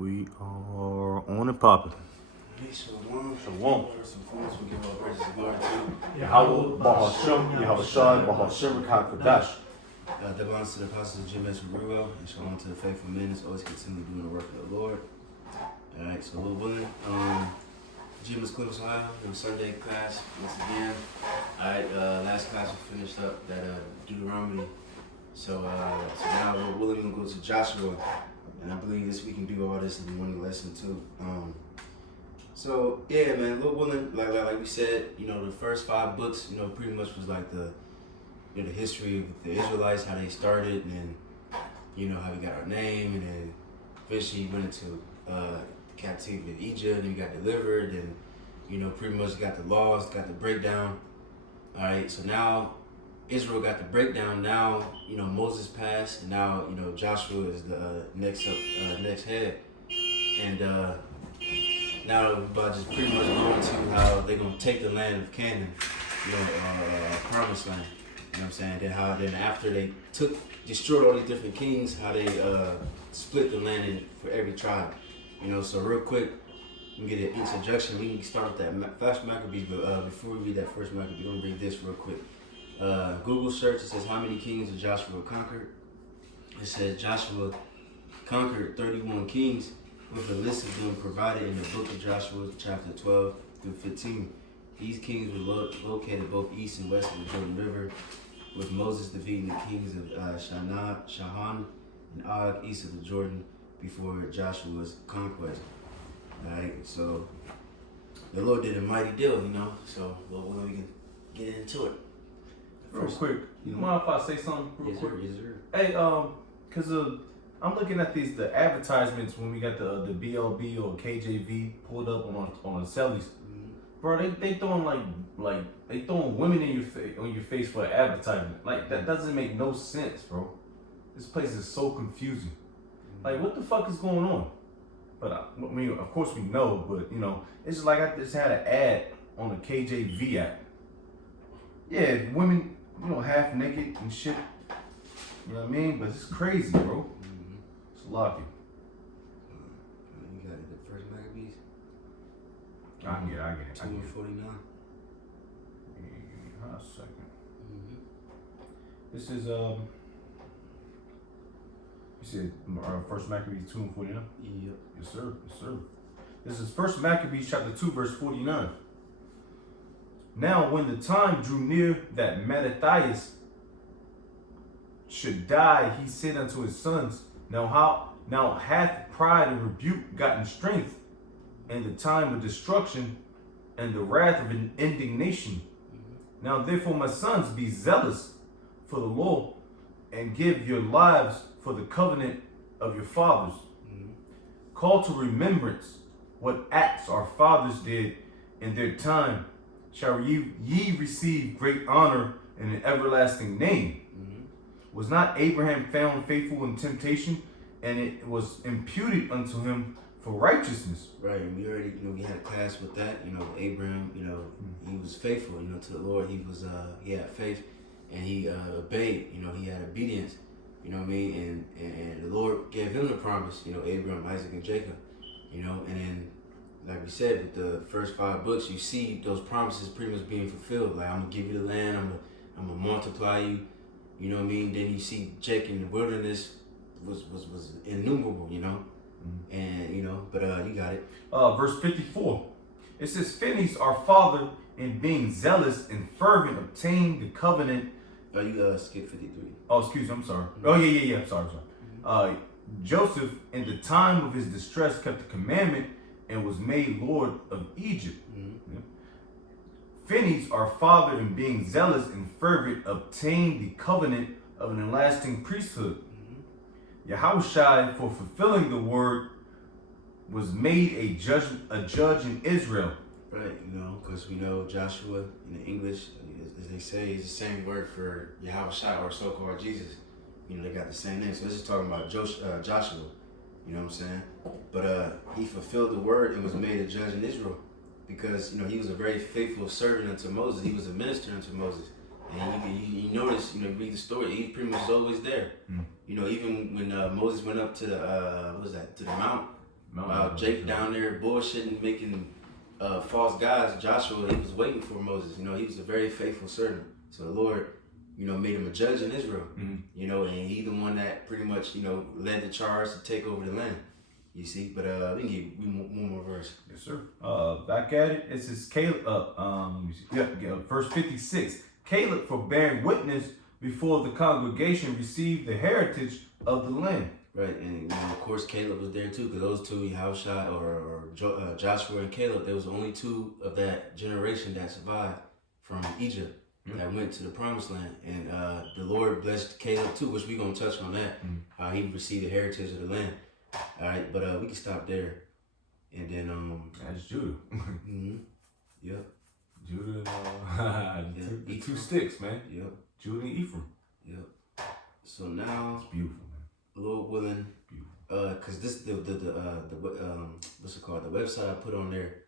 We are on and popping. Shalom. Shalom. First and foremost, we give all praises and glory to Yahweh, Bahasham, Yahweh Shai, Bahasham, Kakadash. that belongs to the apostles of Jim S. Ruel, and shalom to the faithful men that's always continue doing the work of the Lord. Alright, so Lord willing, Jim S. Columbus, Ohio, it was Sunday class once again. Alright, last class we finished up that Deuteronomy. So now Lord willing, we're going to go to Joshua. And I believe this we can do all this in one lesson too. So yeah, man, Lord willing, like we said, the first 5 books, pretty much was like the history of the Israelites, how they started, and then, how we got our name, and then eventually went into captivity of Egypt, and we got delivered, and pretty much got the laws, got the breakdown. All right, so now Israel got the breakdown. Now, Moses passed, and now, Joshua is the next head. And now we're about just pretty much going to how they're going to take the land of Canaan, promised land. You know what I'm saying? Then after they destroyed all these different kings, how they split the land for every tribe. So real quick, we can get an introduction. We can start with that First Maccabees, but before we read that First Maccabees, we're going to read this real quick. Google search, it says, how many kings did Joshua conquer? It says Joshua conquered 31 kings, with a list of them provided in the book of Joshua, chapter 12 through 15. These kings were located both east and west of the Jordan River, with Moses defeating the kings of Shahan and Og east of the Jordan before Joshua's conquest. Alright, so the Lord did a mighty deal, so Lord, we can get into it. Real quick, you mind if I say something real quick? Yes, sir. Hey, cause I'm looking at the advertisements when we got the BLB or KJV pulled up on the cellies. Bro, they throwing like they throwing women in your face for an advertisement. Like that doesn't make no sense, bro. This place is so confusing. Like what the fuck is going on? But I mean, of course we know, but it's just like I just had an ad on the KJV app. Yeah, women, half naked and shit. You know what I mean? But it's crazy, bro. It's lucky. You got the First Maccabees? I get it. 249. Hold on a second. This is you said First Maccabees 2:49? Yep. Yes, sir. This is First Maccabees chapter 2, verse 49. Now when the time drew near that Mattathias should die, he said unto his sons, Now hath pride and rebuke gotten strength, and the time of destruction, and the wrath of an indignation. Now therefore, my sons, be zealous for the law, and give your lives for the covenant of your fathers. Call to remembrance what acts our fathers did in their time. Shall ye receive great honor and an everlasting name? Was not Abraham found faithful in temptation, and it was imputed unto him for righteousness? Right, and we already, we had a class with that. Abraham, he was faithful, to the Lord. He had faith, and he obeyed. He had obedience. You know what I mean? And the Lord gave him the promise. Abraham, Isaac, and Jacob. And then, like we said, with the first 5 books, you see those promises pretty much being fulfilled. Like, I'm gonna give you the land. I'm gonna multiply you. You know what I mean? Then you see Jacob in the wilderness was innumerable. And but you got it. Verse 54. It says, Phineas, our father, in being zealous and fervent, obtained the covenant. Oh, you skipped 53. Oh, excuse me, I'm sorry. Oh, yeah, I'm sorry. Joseph, in the time of his distress, kept the commandment and was made Lord of Egypt. Yeah. Phineas, our father, in being zealous and fervent, obtained the covenant of an everlasting priesthood. Yahushua, for fulfilling the word, was made a judge in Israel. Right, because we know Joshua in the English, as they say, is the same word for Yahushua or so-called Jesus. They got the same name. So this is talking about Joshua. You know what I'm saying? But he fulfilled the word and was made a judge in Israel because, he was a very faithful servant unto Moses. He was a minister unto Moses. And you notice, you read the story, he pretty much was always there. Even when Moses went up to the, to the mount, While Jake down there bullshitting, making false gods, Joshua, he was waiting for Moses. You know, he was a very faithful servant. So the Lord, you know, made him a judge in Israel. You know, and he the one that pretty much, you know, led the charge to take over the land. You see, but we can get one more verse. Yes, sir. Back at it. It says Caleb. Verse 56. Caleb, for bearing witness before the congregation, received the heritage of the land. Right, and you know, of course Caleb was there too, because those two, Yahushua or Joshua and Caleb, there was only two of that generation that survived from Egypt that went to the promised land, and the Lord blessed Caleb too, which we're gonna touch on that. How he received the heritage of the land. All right, but we can stop there, and then That's Judah. Yep. Judah and the two sticks, man. Yep. Judah and Ephraim. Yep. So now, It's beautiful, man. Lord willing, cause this the what's it called? The website I put on there,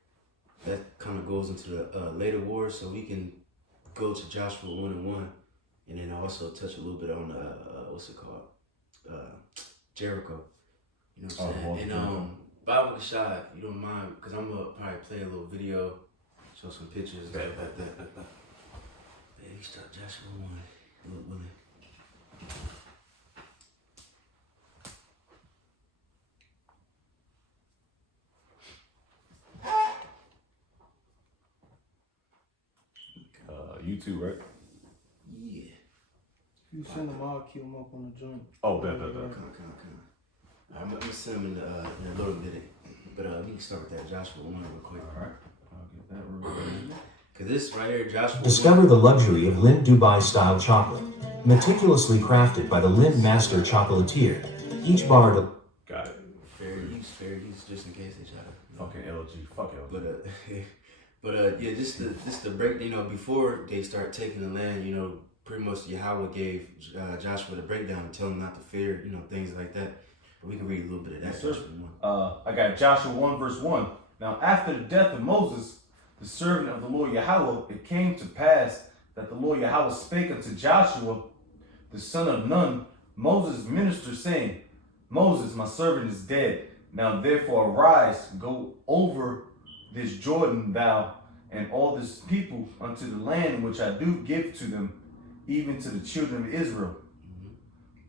that kind of goes into the later wars, so we can go to Joshua 1:1, and then also touch a little bit on what's it called? Jericho. You know what I'm saying? And Bible Kashad, if you don't mind, cause I'm gonna probably play a little video, show some pictures. Yeah, you start Joshua 1, Lord willing. YouTube, right? Yeah. You send them, I'll queue them up on the joint. Oh, bet. Come on. I'm gonna send them in a little bit, but we can start with that Joshua 1 real quick. All right. I'll get that real quick. Cause this right here, Joshua. Discover the luxury of Lind Dubai style chocolate, meticulously crafted by the Lind Master Chocolatier. Each bar. Got it. Fair use, just in case they try to. Fucking LG. Fuck LG. But yeah, just to break, you know, before they start taking the land, you know, pretty much Yahweh gave Joshua the breakdown and tell him not to fear, you know, things like that. But we can read a little bit of that. Yes, sir. I got Joshua 1 verse 1. Now after the death of Moses, the servant of the Lord Yahweh, it came to pass that the Lord Yahweh spake unto Joshua, the son of Nun, Moses' minister, saying, Moses, my servant, is dead. Now therefore arise, go over this Jordan, thou and all this people, unto the land which I do give to them, even to the children of Israel.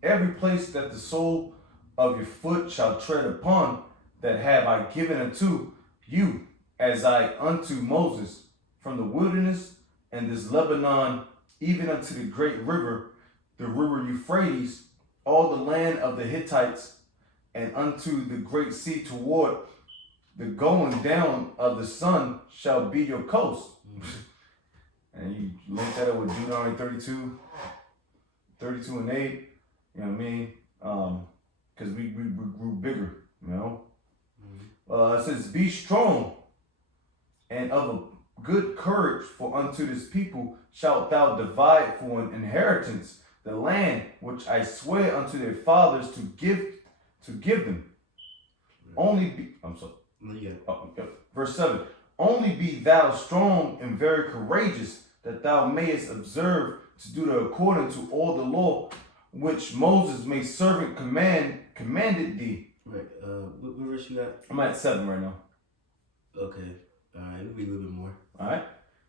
Every place that the sole of your foot shall tread upon, that have I given unto you, as I unto Moses, from the wilderness and this Lebanon, even unto the great river, the river Euphrates, all the land of the Hittites, and unto the great sea toward the going down of the sun shall be your coast. And you link that up with Deuteronomy 32 and 8, you know what I mean? Because we grew bigger, you know? It says, be strong and of a good courage, for unto this people shalt thou divide for an inheritance the land which I swear unto their fathers to give them. Only be, verse 7, only be thou strong and very courageous, that thou mayest observe to do according to all the law which Moses, my servant, commanded thee. Right. What verse you got? I'm at 7 right now. Okay. All right. We'll read a little bit more. All right.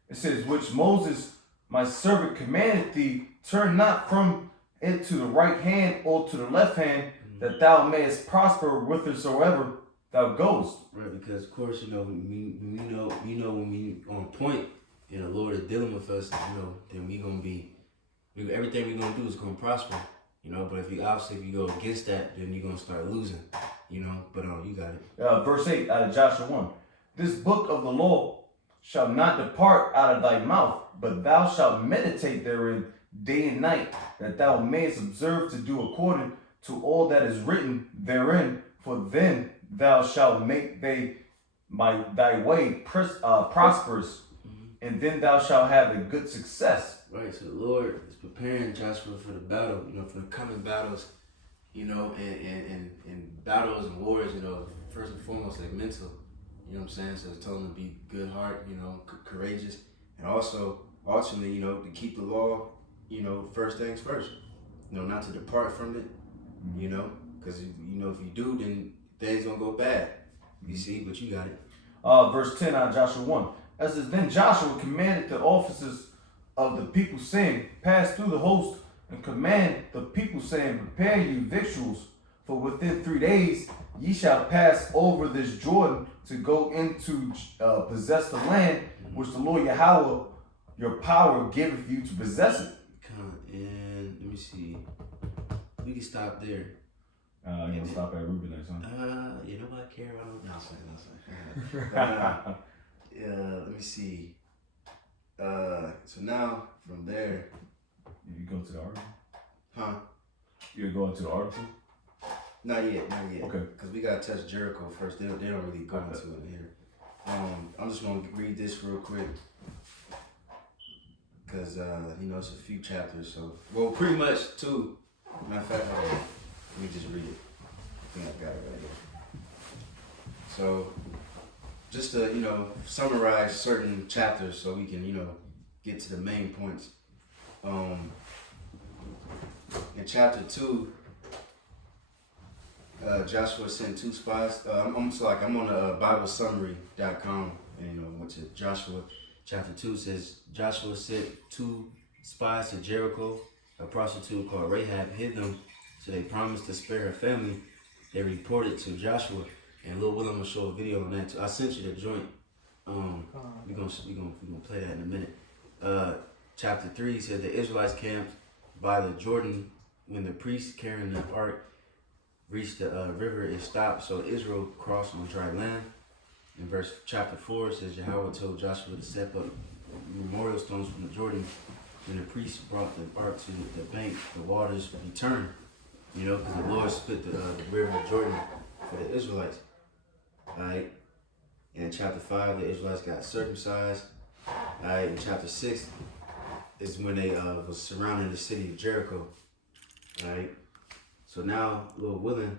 It says, which Moses, my servant, commanded thee, turn not from it to the right hand or to the left hand, that thou mayest prosper whithersoever thou goest. Right, because of course, you know, when we on point and the Lord is dealing with us, you know, then everything we're gonna do is gonna prosper, you know. But if you go against that, then you're gonna start losing, you know. But you got it. Verse 8 out of Joshua 1. This book of the law shall not depart out of thy mouth, but thou shalt meditate therein day and night, that thou mayest observe to do according to all that is written therein. For then thou shalt make thy way prosperous, and then thou shalt have a good success. Right, so the Lord is preparing Joshua for the battle, you know, for the coming battles, you know, and battles and wars, you know, first and foremost, like mental, you know what I'm saying? So it's telling them to be good heart, you know, courageous, and also, ultimately, you know, to keep the law, you know, first things first, you know, not to depart from it, you know, because, you know, if you do, then things gonna go bad, You see, but you got it. Verse 10 out of Joshua 1. It says, Then Joshua commanded the officers of the people, saying, Pass through the host, and command the people, saying, Prepare you victuals, for within 3 days ye shall pass over this Jordan to go into possess the land which the Lord Yahweh, your power, giveth you to possess it. And let me see. We can stop there. You gonna stop at Reuben next time? You know what, Carol? No, let me see. So now from there, You go to the article? huh? You go into the article? Not yet. Okay. Because we gotta touch Jericho first. They don't really go into it here. I'm just gonna read this real quick. Because it's a few chapters, so pretty much two. Matter of fact, let me just read it. I think I got it right here. So just to summarize certain chapters so we can get to the main points. In chapter 2, Joshua sent 2 spies. I'm on BibleSummary.com, and went to Joshua. Chapter 2 says, Joshua sent 2 spies to Jericho. A prostitute called Rahab hid them, so they promised to spare her family. They reported to Joshua, and Lil Will, I'm gonna show a video on that too. I sent you the joint. We're gonna play that in a minute. Chapter 3 said the Israelites camped by the Jordan. When the priests carrying the ark reached the river, it stopped, so Israel crossed on dry land. In chapter 4 it says Yahweh told Joshua to set up memorial stones from the Jordan. When the priests brought the ark to the bank, the waters returned. Because the Lord split the river of Jordan for the Israelites. Alright. In chapter 5, the Israelites got circumcised. Alright. In chapter 6 is when they was surrounding the city of Jericho. Alright. So now, Lord willing,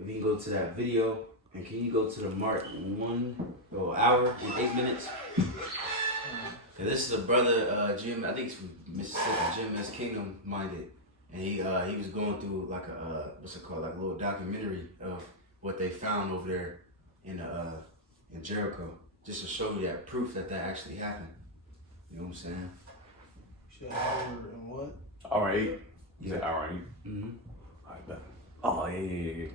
if you can go to that video, and can you go to the mark 1 hour and 8 minutes? And this is a brother, Jim. I think he's from Mississippi. Jim is Kingdom Minded, and he was going through like a like a little documentary of what they found over there in Jericho, just to show you that proof that actually happened. You know what I'm saying? Shit, hour and what? Hour 8. You Yeah. said hour 8. Mm-hmm. I bet. Oh yeah.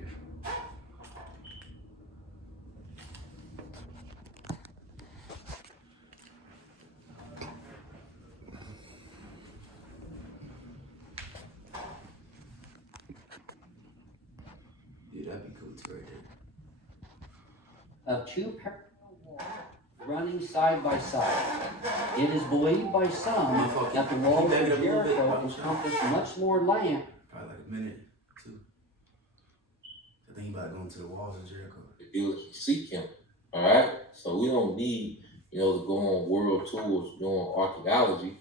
Yeah, that'd be cool too, right Of 2 parallel walls running side by side. It is believed by some that the walls of Jericho encompass much more land. Probably like a minute, 2. I think he about to go into the walls of Jericho. The village seek him. All right, so we don't need to go on world tours doing archaeology.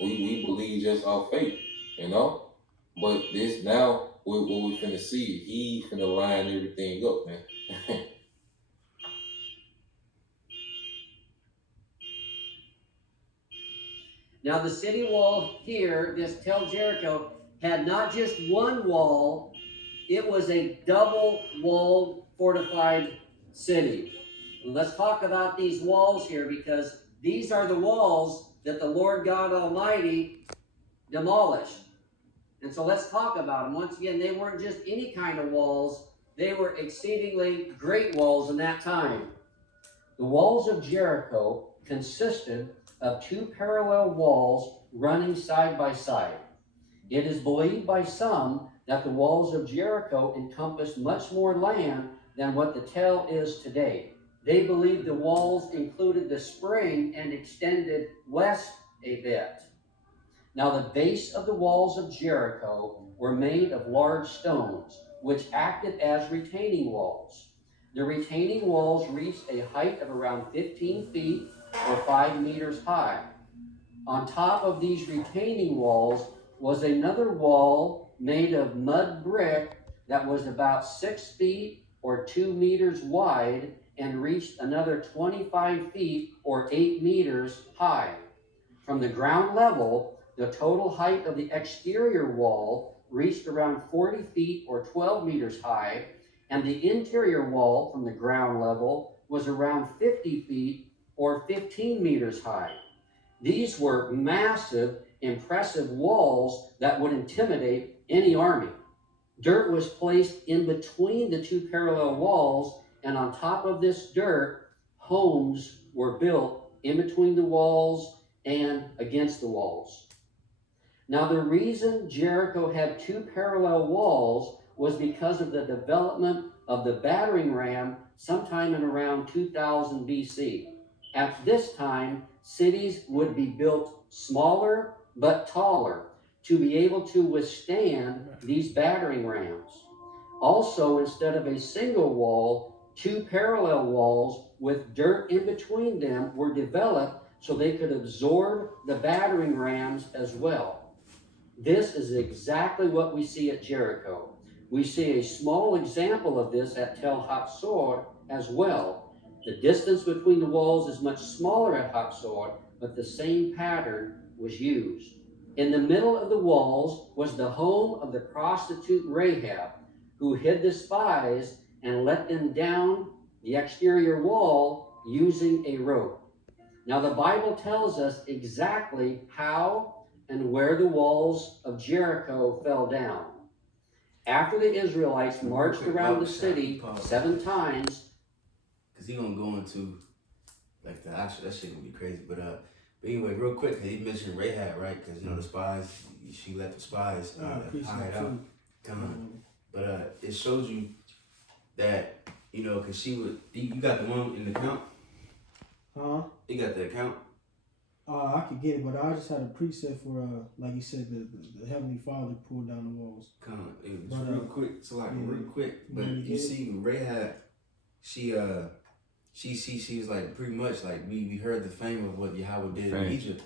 we believe just our faith. But this now what we finna see, he finna line everything up, man. Now the city wall here, this Tel Jericho, had not just one wall, it was a double-walled fortified city. Let's talk about these walls here, because these are the walls that the Lord God Almighty demolished. And so let's talk about them. Once again, they weren't just any kind of walls, they were exceedingly great walls in that time. The walls of Jericho consisted of 2 parallel walls running side by side. It is believed by some that the walls of Jericho encompass much more land than what the Tel is today. They believe the walls included the spring and extended west a bit. Now the base of the walls of Jericho were made of large stones, which acted as retaining walls. The retaining walls reached a height of around 15 feet or 5 meters high. On top of these retaining walls was another wall made of mud brick that was about 6 feet or 2 meters wide and reached another 25 feet or 8 meters high. From the ground level, the total height of the exterior wall reached around 40 feet or 12 meters high, and the interior wall from the ground level was around 50 feet or 15 meters high. These were massive, impressive walls that would intimidate any army. Dirt was placed in between the two parallel walls, and on top of this dirt, homes were built in between the walls and against the walls. Now, the reason Jericho had two parallel walls was because of the development of the battering ram sometime in around 2000 BC. At this time, cities would be built smaller but taller to be able to withstand these battering rams. Also, instead of a single wall, two parallel walls with dirt in between them were developed so they could absorb the battering rams as well. This is exactly what we see at Jericho. We see a small example of this at Tel Hatzor as well. The distance between the walls is much smaller at Hatzor, but the same pattern was used. In the middle of the walls was the home of the prostitute Rahab, who hid the spies and let them down the exterior wall using a rope. Now, the Bible tells us exactly how and where the walls of Jericho fell down. After the Israelites marched around the city 7 times, because he gonna go into like the actual, that shit gonna be crazy. But anyway, real quick, he mentioned Rahab, right? Because you know the spies, she let the spies hide out. Come on. But it shows you that, you know, because she would, you got the one in the account? Huh? You got the account? I could get it, but I just had a preset for, like you said, the Heavenly Father pulled down the walls. Come on, it was real quick. So like real quick, but you see Rahab, she was like pretty much like we heard the fame of what Yahweh did in Egypt.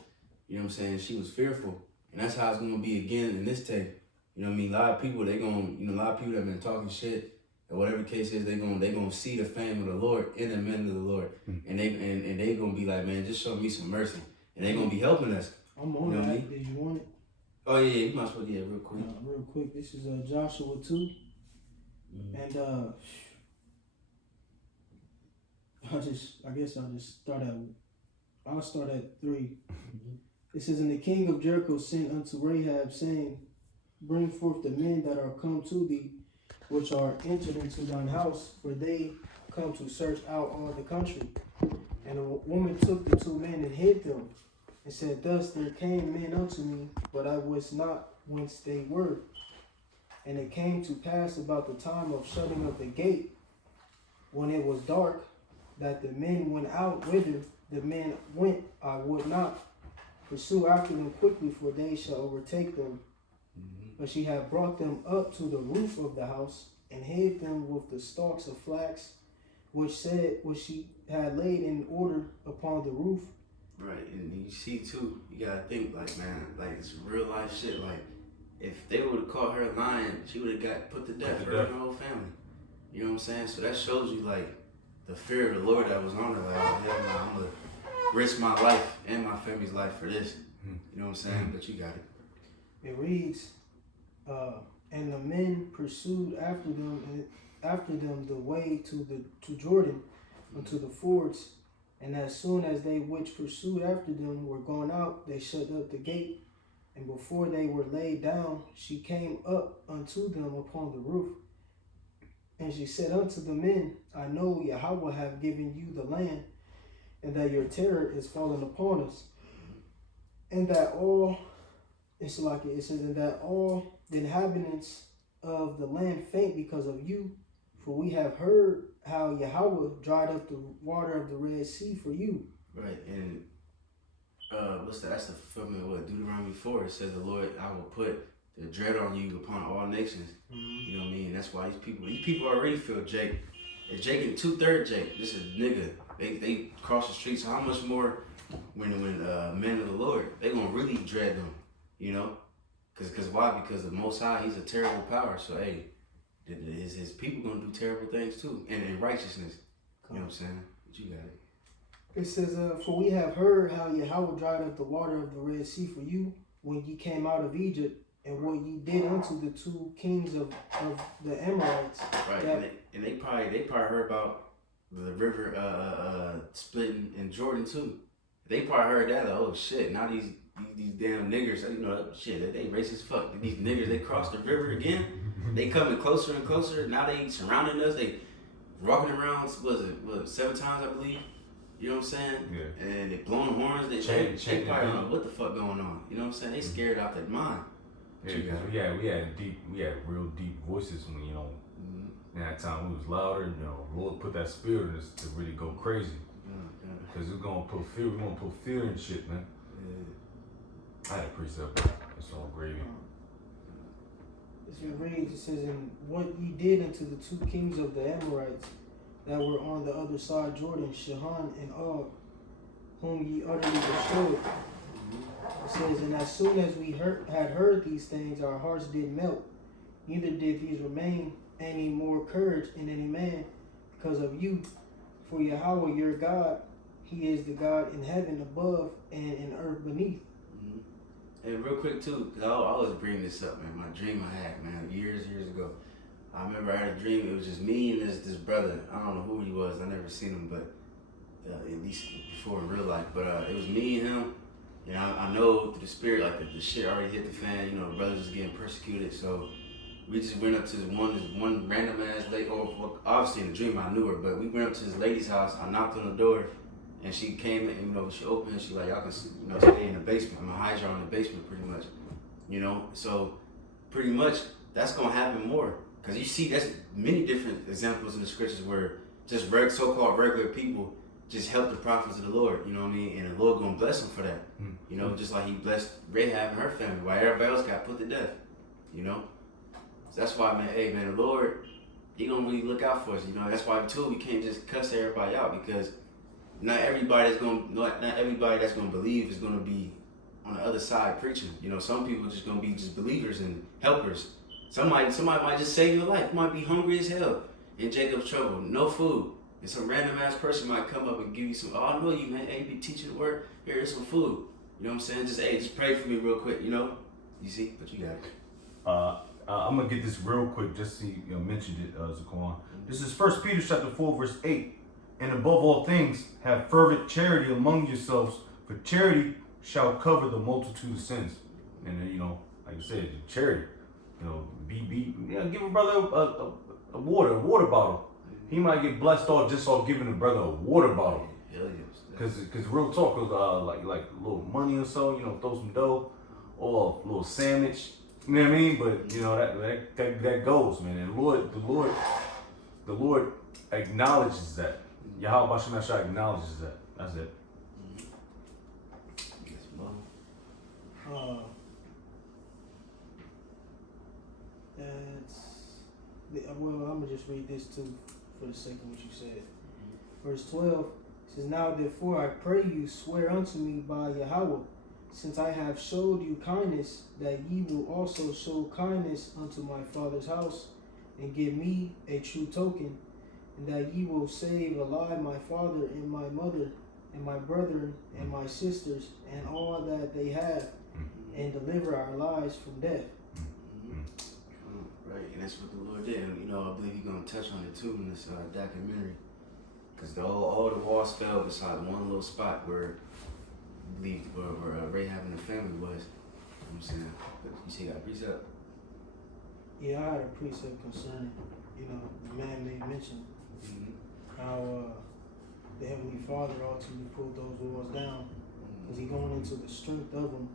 You know what I'm saying? She was fearful, and that's how it's gonna be again in this tape. You know what I mean? A lot of people a lot of people that have been talking shit, and whatever the case is, they gonna see the fame of the Lord in the men of the Lord, and they gonna be like, man, just show me some mercy, and they gonna be helping us. I'm on that. Did you want it? Oh yeah, you might as well real quick. Real quick. This is Joshua 2, and I'll start at 3. It says, and the king of Jericho sent unto Rahab, saying, bring forth the men that are come to thee, which are entered into thine house, for they come to search out all the country. And a woman took the 2 men and hid them, and said, thus there came men unto me, but I wist not whence they were. And it came to pass about the time of shutting of the gate, when it was dark, that the men went out whither the men went, I would not pursue after them quickly, for they shall overtake them. But she had brought them up to the roof of the house, and hid them with the stalks of flax, which she had laid in order upon the roof. Right, and you see too, you gotta think like, man, like it's real life shit. Like if they would have caught her lying, she would have got put to death, her and her whole family. You know what I'm saying? So that shows you like the fear of the Lord that was on her. Like, oh, hell no, I'm gonna risk my life and my family's life for this. You know what I'm saying? But you got it. It reads, and the men pursued after them the way to Jordan, unto the fords. And as soon as they which pursued after them were gone out, they shut up the gate. And before they were laid down, she came up unto them upon the roof. And she said unto the men, I know Yahweh have given you the land, and that your terror is fallen upon us. And that all, it says, and that all the inhabitants of the land faint because of you. For we have heard how Yahweh dried up the water of the Red Sea for you. Right, and what's that? That's the fulfillment of what Deuteronomy 4. It says, the Lord, I will put the dread on you upon all nations. You know what I mean? That's why these people already feel Jake. If Jake and 2/3 Jake, this is nigga. They cross the streets. So how much more when men of the Lord, they gonna really dread them, you know? Cause why? Because the Most High, He's a terrible power. So hey, his people gonna do terrible things too, and in righteousness. You know what I'm saying? But you got it. It says, for we have heard how Yahweh dried up the water of the Red Sea for you when ye came out of Egypt, and what ye did unto the two kings of the Amorites. Right, that- and they probably heard about the river splitting in Jordan too. They probably heard that. Like, oh shit! Now these damn niggers, you know, shit, they racist as fuck. These niggers, they crossed the river again. They coming closer and closer. Now they surrounding us. They walking around. What 7 times I believe. You know what I'm saying? Yeah. And they blowing horns. They probably don't know what the fuck going on. You know what I'm saying? They scared out their mind. Yeah, because we had real deep voices when, you know, in that time we was louder. You know, Lord put that spirit in us to really go crazy. Because we're gonna put fear in shit, man. I had a precept. It's all gravy. It's in reads, it says, and what ye did unto the two kings of the Amorites that were on the other side Jordan, Sihon and Og, whom ye utterly destroyed. It says, and as soon as we had heard these things, our hearts did melt, neither did these remain any more courage in any man because of you. For Yahweh your God, he is the God in heaven above and in earth beneath. And real quick too, cause I always bring this up, man. My dream I had, man, years ago. I remember I had a dream. It was just me and this brother. I don't know who he was. I never seen him, but at least before in real life. But it was me and him. And I know through the spirit, like the shit already hit the fan. You know, the brothers was getting persecuted. So we just went up to this one random ass lady. Well, obviously in the dream I knew her, but we went up to this lady's house. I knocked on the door. And she came in, you know, she opened, she like, y'all can, you know, stay in the basement. I'm gonna hide y'all in the basement pretty much, you know? So pretty much that's gonna happen more. Cause you see there's many different examples in the scriptures where just so-called regular people just help the prophets of the Lord, you know what I mean? And the Lord gonna bless them for that, you know, just like he blessed Rahab and her family while everybody else got put to death, you know? So that's why, man, hey man, the Lord, he gonna really look out for us, you know? That's why too, we can't just cuss everybody out because not everybody that's gonna believe is gonna be on the other side preaching. You know, some people just gonna be just believers and helpers. Somebody might just save your life. You might be hungry as hell in Jacob's trouble, no food, and some random ass person might come up and give you some. Oh, I know you, man. Hey, you be teaching the word. Here's some food. You know what I'm saying? Just pray for me real quick. You know, you see, but you got it. I'm gonna get this real quick. Just so you mentioned it, Zaquan. This is 1 Peter chapter 4, verse 8. And above all things, have fervent charity among yourselves, for charity shall cover the multitude of sins. And then, you know, like I said, charity, you know, give a brother a water bottle. He might get blessed off giving a brother a water bottle. Hell yes. Cause real talk is like a little money or so, you know, throw some dough or a little sandwich. You know what I mean? But you know that goes, man. And the Lord acknowledges that. Yahweh Hashem Ashai acknowledges that. That's it. Well, I'm gonna just read this too for the sake of what you said. Verse 12 says, now therefore I pray you, swear unto me by Yahweh, since I have showed you kindness, that ye will also show kindness unto my father's house, and give me a true token, and that ye will save alive my father and my mother and my brethren and my sisters and all that they have, and deliver our lives from death. Right, and that's what the Lord did. And, you know, I believe he's gonna touch on it too in this documentary, because all the walls fell beside one little spot where I believe where Rahab and the family was. You know what I'm saying? But you see, got precept. Yeah, I had a precept concerning, you know, the man made mention how the Heavenly Father ultimately pulled those walls down, because he going into the strength of them.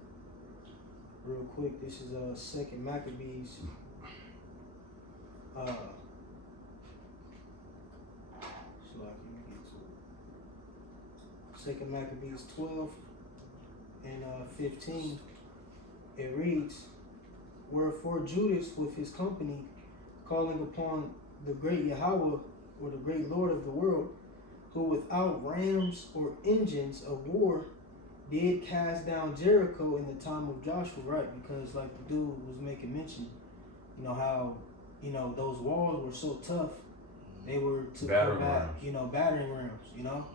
Real quick, this is 2nd Maccabees. So I can get to it. 2nd Maccabees 12 and 15. It reads, wherefore Judas with his company, calling upon the great Yahweh, or the great Lord of the world, who without rams or engines of war did cast down Jericho in the time of Joshua, right? Because like the dude was making mention, you know, how, you know, those walls were so tough, they were to combat, you know, battering rams, you know?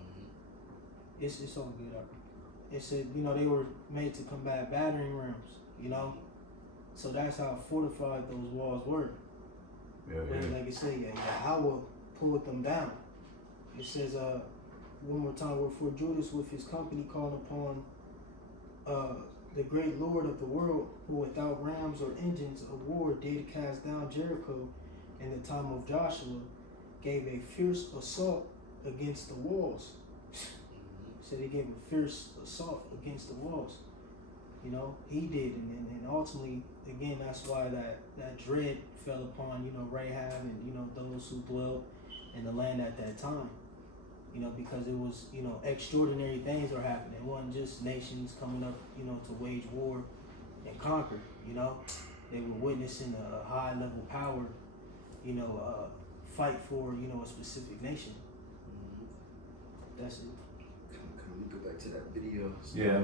It's all good. It said, you know, they were made to combat battering rams, you know? So that's how fortified those walls were. Yeah, But like it said, Yahweh pulled them down. It says, one more time, wherefore Judas with his company called upon the great Lord of the world, who without rams or engines of war did cast down Jericho in the time of Joshua, gave a fierce assault against the walls. Said he gave a fierce assault against the walls. You know, he did, and ultimately, again, that's why that dread fell upon, you know, Rahab and, you know, those who dwelt in the land at that time. You know, because it was, you know, extraordinary things were happening. It wasn't just nations coming up, you know, to wage war and conquer, you know. They were witnessing a high level power, you know, fight for, you know, a specific nation. That's it. Can we go back to that video? Yeah,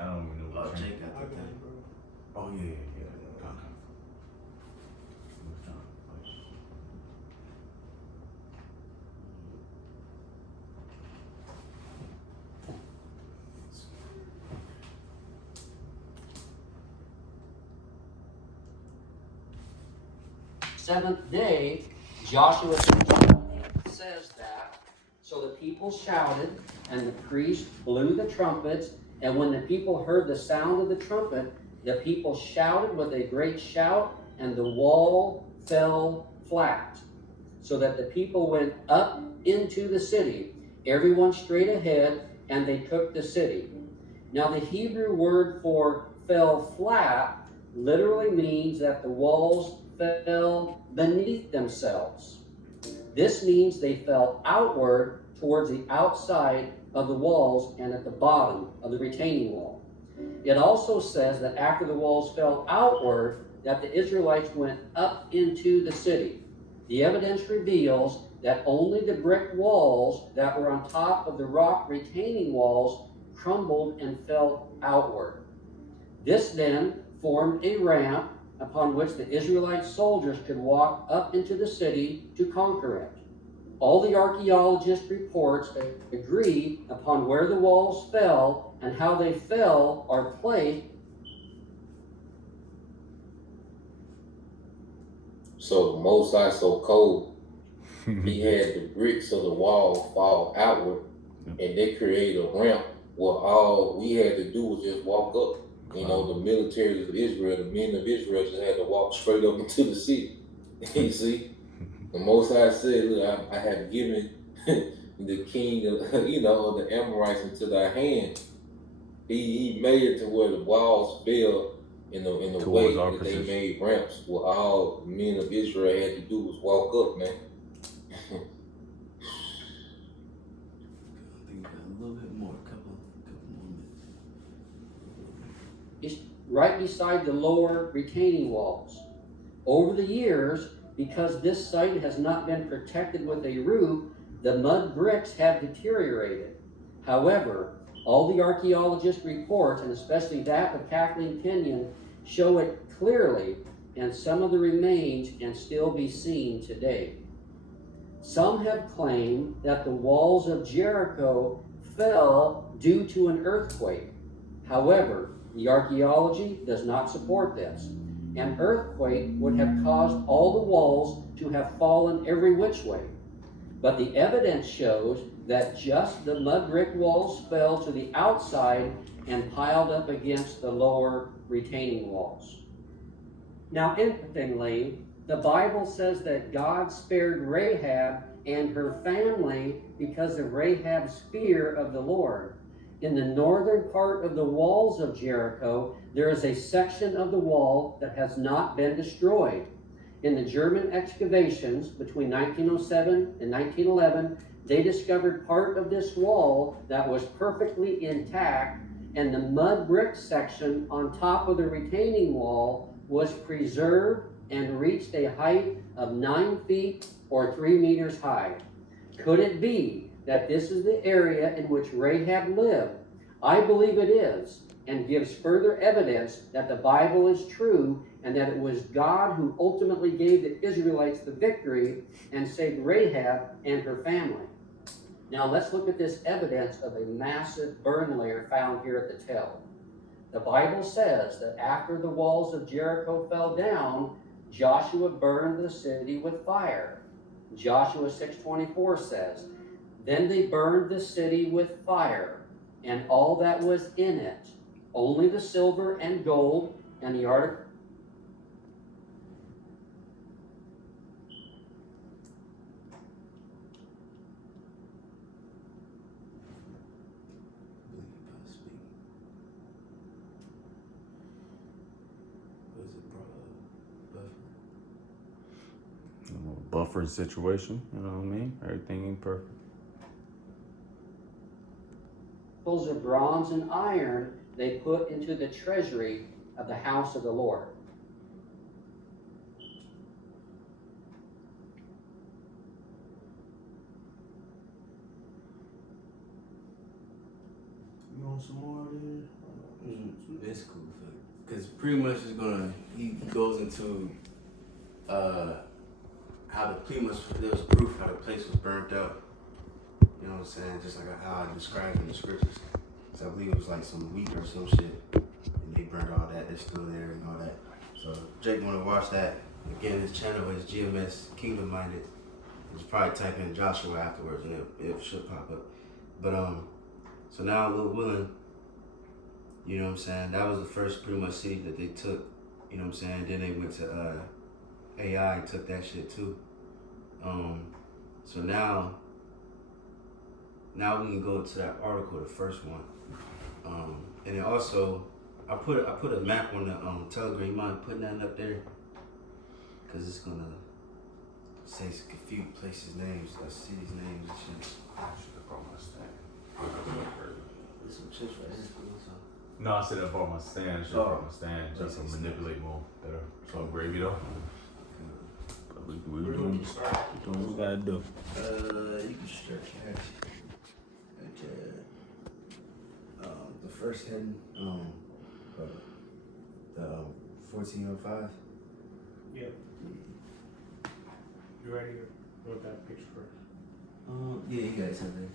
I don't even know Oh, what Jake got I the got thing. it, bro. Oh yeah. Seventh day, Joshua says that. So the people shouted, and the priest blew the trumpets, and when the people heard the sound of the trumpet, the people shouted with a great shout, and the wall fell flat, so that the people went up into the city, everyone straight ahead, and they took the city. Now the Hebrew word for fell flat literally means that the walls fell beneath themselves. This means they fell outward towards the outside of the walls and at the bottom of the retaining wall. It also says that after the walls fell outward, that the Israelites went up into the city. The evidence reveals that only the brick walls that were on top of the rock retaining walls crumbled and fell outward. This then formed a ramp upon which the Israelite soldiers could walk up into the city to conquer it. All the archaeologist reports agree upon where the walls fell and how they fell are placed. So the Most High so cold, he had the bricks of the wall fall outward, and they created a ramp where all we had to do was just walk up. You know, the military of Israel, the men of Israel just had to walk straight up into the city. You see? The Most High said, look, I have given the king of, you know, of the Amorites into thy hand. He made it to where the walls fell in the way that they made ramps where all the men of Israel had to do was walk up, man. I think we got a little bit more, a couple more minutes. It's right beside the lower retaining walls. Over the years, because this site has not been protected with a roof, the mud bricks have deteriorated. However, all the archaeologist reports, and especially that of Kathleen Kenyon, show it clearly, and some of the remains can still be seen today. Some have claimed that the walls of Jericho fell due to an earthquake. However, the archaeology does not support this. An earthquake would have caused all the walls to have fallen every which way. But the evidence shows that just the mud brick walls fell to the outside and piled up against the lower retaining walls. Now, interestingly, the Bible says that God spared Rahab and her family because of Rahab's fear of the Lord. In the northern part of the walls of Jericho, there is a section of the wall that has not been destroyed. In the German excavations between 1907 and 1911, they discovered part of this wall that was perfectly intact, and the mud brick section on top of the retaining wall was preserved and reached a height of 9 feet or 3 meters high. Could it be that this is the area in which Rahab lived? I believe it is, and gives further evidence that the Bible is true and that it was God who ultimately gave the Israelites the victory and saved Rahab and her family. Now let's look at this evidence of a massive burn layer found here at the Tell. The Bible says that after the walls of Jericho fell down, Joshua burned the city with fire. Joshua 6:24 says, then they burned the city with fire, and all that was in it, only the silver and gold and the articles. What is it, bro? A little buffering situation, you know what I mean? Everything ain't perfect. Of bronze and iron they put into the treasury of the house of the Lord. You want some more there? It's cool, because pretty much it's gonna, he goes into how the pretty much there was proof how the place was burnt out. You know what I'm saying? Just like how I described in the scriptures. So I believe it was like some wheat or some shit, and they burnt all that. It's still there and all that. So Jake wanna watch that. Again, his channel is GMS Kingdom Minded. Just probably type in Joshua afterwards, and it should pop up. But so now Lil Willin, you know what I'm saying? That was the first pretty much city that they took. You know what I'm saying? Then they went to AI and took that shit too. So now we can go to that article, the first one. And then also I put a map on the Telegram. You mind putting that up there? Cause it's gonna say a few places names, cities names and shit. I should have brought my stand. There's some chips right here. So. No, I said I brought my stand. I should have brought my stand just to manipulate more better. So gravy though. But we doing what we gotta do. You can stretch your okay. The first heading, the 1405. Yep. You ready to look that picture first? Yeah, you got something.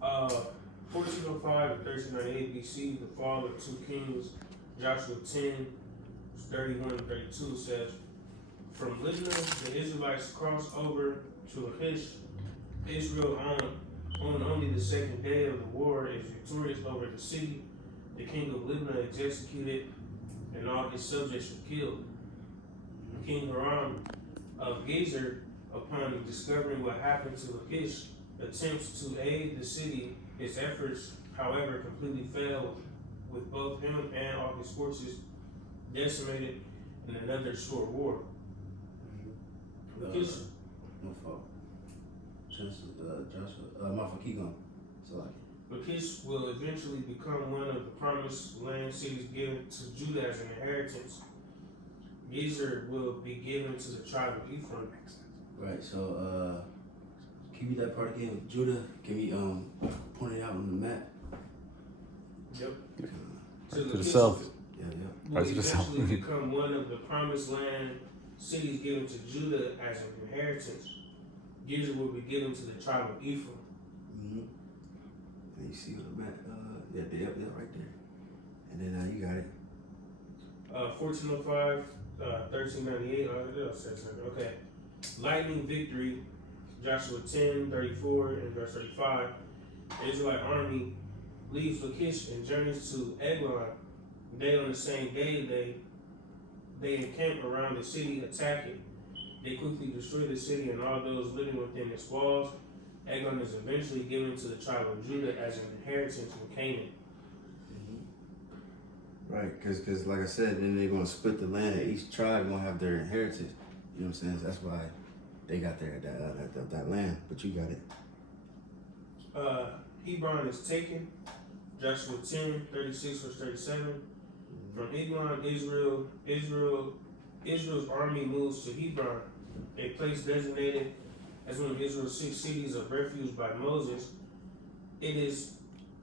1405 to 1398 BC, the fall of two kings, Joshua 10, 31 and 32 says, from Libnah, the Israelites crossed over to Lachish. Israel on only the second day of the war is victorious over the city. The king of Libnah is executed, and all his subjects were killed. King Hiram of Gezer, upon discovering what happened to Lachish, attempts to aid the city. His efforts, however, completely failed, with both him and all his forces decimated in another short war. Lachish, My fault. Joshua, my fault, keep going. So like, Lachish will eventually become one of the promised land cities given to Judah as an inheritance. Gezer will be given to the tribe of Ephraim. right, so can you read that part again? Judah, can we point it out on the map? Yep. To the south. Yeah. Will Right to the south. eventually become one of the promised land cities given to Judah as an inheritance. Gezer will be given to the tribe of Ephraim. Mm-hmm. And you see on the map, yeah, right there. And then you got it. 1405, 1398, okay. Lightning victory, Joshua 10, 34 and verse 35. The Israelite army leaves Lachish and journeys to Eglon. They on the same day, they encamp around the city, attack it. They quickly destroy the city and all those living within its walls. Eglon is eventually given to the tribe of Judah as an inheritance in Canaan. Right, because like I said, then they're going to split the land, and each tribe going to have their inheritance. You know what I'm saying? So that's why they got that land, but you got it. Hebron is taken, Joshua 10, 36 verse 37. From Eglon, Israel's army moves to Hebron, a place designated as one of Israel's 6 cities of refuge by Moses. It is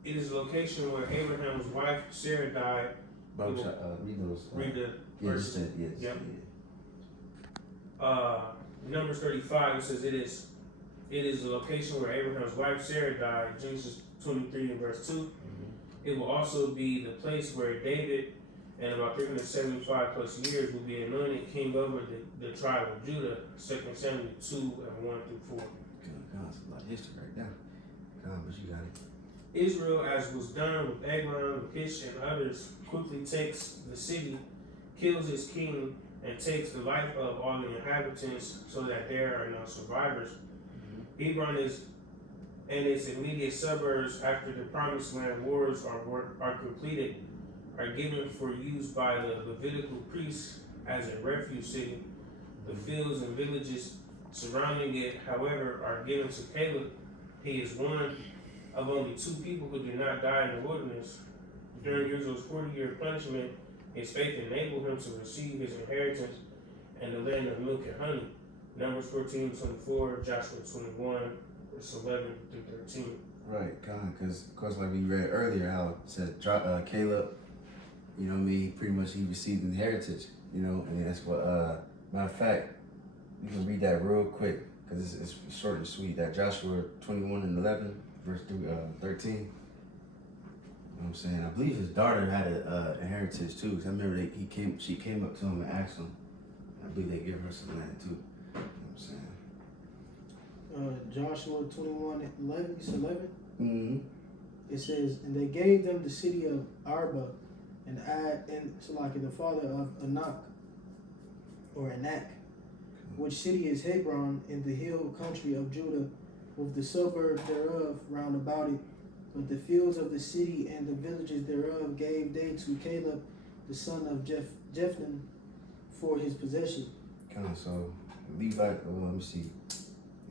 a location where Abraham's wife Sarah died. Read those. Read the Yeah, verse. yes. Yep. Numbers 35, it says it is a location where Abraham's wife Sarah died, Genesis 23 and verse 2. It will also be the place where David, and about 375 plus years, will be anointed king over the tribe of Judah. 2 Samuel 2 and 1 through 4. God, it's a lot of history right there. God, but you got it. Israel, as was done with Eglon, Kish, and others, quickly takes the city, kills its king, and takes the life of all the inhabitants, so that there are no survivors. Hebron is and its immediate suburbs, after the Promised Land wars are completed, are given for use by the Levitical priests as a refuge city. The fields and villages surrounding it, however, are given to Caleb. He is one of only 2 people who did not die in the wilderness. During Israel's 40-year punishment, his faith enabled him to receive his inheritance and the land of milk and honey. Numbers 14:24, Joshua 21, verse 11 through 13. Right, Con, because of course, like we read earlier, how it said Caleb, you know what I mean, pretty much he received an heritage, you know, and that's what, matter of fact, you can read that real quick, because it's short and sweet, that Joshua 21 and 11, verse 13. You know what I'm saying? I believe his daughter had a heritage too, because I remember she came up to him and asked him. I believe they give her some land too. You know what I'm saying? Joshua 21:11. You said 11. Mm-hmm. It says, and they gave them the city of Arba, and Salaki, the father of Anak, or Anak, which city is Hebron, in the hill country of Judah, with the suburbs thereof round about it. But the fields of the city and the villages thereof gave they to Caleb, the son of Jephunneh, for his possession. Kind of, so Levite, let me see.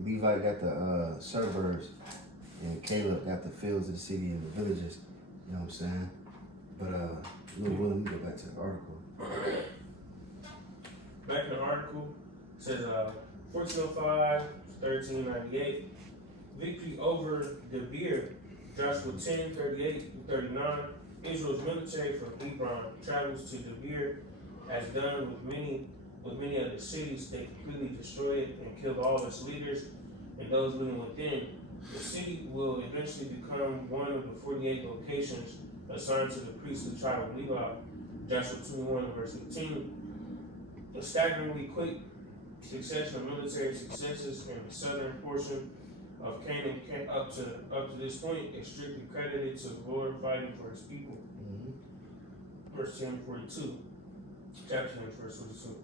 Levite got the suburbs, and Caleb got the fields of the city and the villages. You know what I'm saying? But let me go back to the article. Back in the article, it says 1405, 1398, victory over Debir, Joshua 10:38-39. Israel's military from Hebron travels to Debir, as done with many other cities. They completely destroy it and kill all its leaders and those living within. The city will eventually become one of the 48 locations assigned to the priestly tribe of Levi. Joshua 21 verse 15. A staggeringly quick succession of military successes in the southern portion of Canaan up to this point is strictly credited to the Lord fighting for his people. Verse 10:42. Chapter 10, verse 42.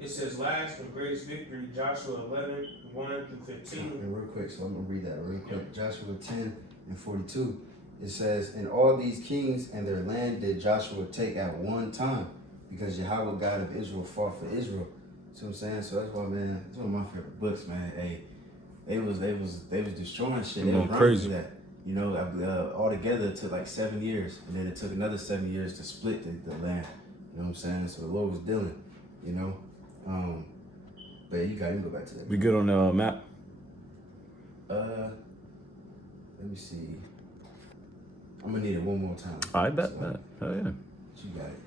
It says, last and greatest victory, Joshua 11, 1-15. And real quick, so I'm going to read that real quick. Joshua 10:42. It says, and all these kings and their land did Joshua take at one time, because Yahweh God of Israel fought for Israel. See what I'm saying? So that's why, man, it's one of my favorite books, man. Hey, they was destroying shit. They Going was crazy. through that. You know, altogether it took like 7 years, and then it took another 7 years to split the land. You know what I'm saying? So the Lord was dealing, you know. But yeah, you gotta go back to that. We good on the map? Let me see. I'm gonna need it one more time. I bet So, that. Oh yeah. You got it.